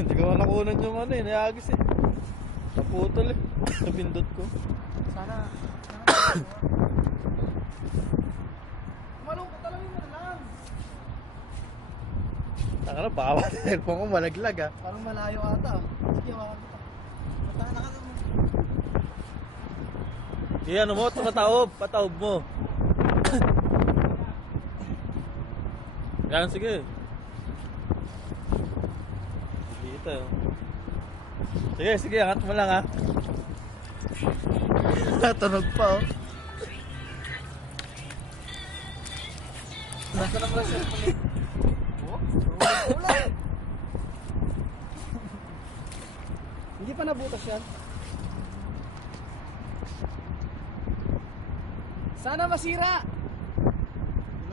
Hindi ko nakunan yung ano eh, nayagis eh. Naputol eh. Napindot ko. Sana malungkot talaga mo na lang. Taka na, baka cellphone ko malaglag ah. Parang malayo ata. Sige, hawakan kita. Puntahan na ka naman. Ano mo, tumataob, pataob mo. Yan, sige. Dito. Sige, sige, angat mo lang ha. Tunog pa oh. Nasa lang ba siya? Hindi pa nabutas yan. Sana masira.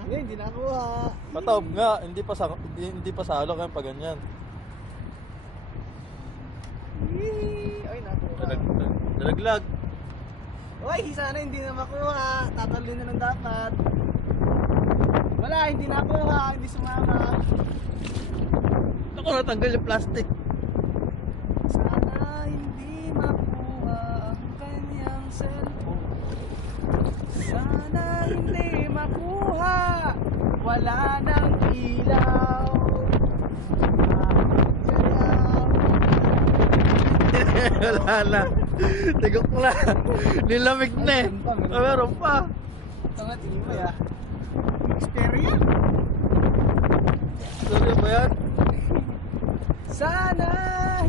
Hindi nakuha. Pataob nga, hindi pa salo kayo pa ganyan. Ay, nakuha. Nalaglag. Oy, sana hindi na makuha. Tatalin na lang dapat. Wala, hindi nakuha. Hindi sumama. Ako, natanggal yung plastic. Sana hindi makuha ang kanyang cellphone. Sana hindi makuha. Wala nang ilaw. Wala na. Tigok na. Nilamig na eh. Meron pa. Ito nga, tingin mo ya. Xperia? Sorry ba yan? Sana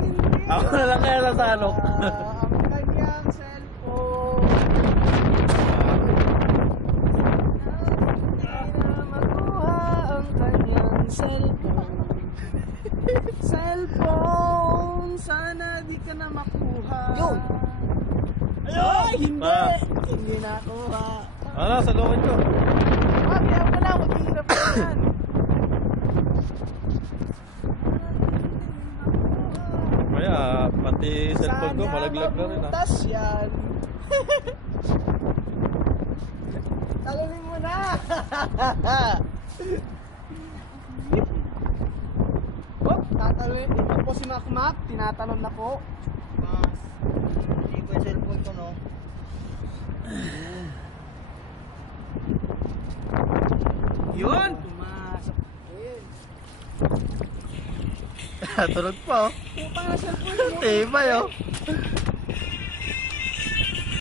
hindi Ako na lang kaya nasalok. ang kanyang cellphone. Hindi na makuha ang kanyang cellphone. Cellphone, sana di ka na makuha. Yun! Ay, hindi! Hindi nakuha. Ano, salungan ko. Kaya mo na, maghihirap ka yan. Kaya, pati cellphone ko, malaglag na rin ah. Mabutas yan. Talunin mo na. Oh, tatalon. Ito po si Macmac. Tinatalon na po. Mas. Hindi ko yung cellphone ko, no? Yun! Pumasok. Tunog pa oh. Pupa nga cellphone mo. Tibay oh.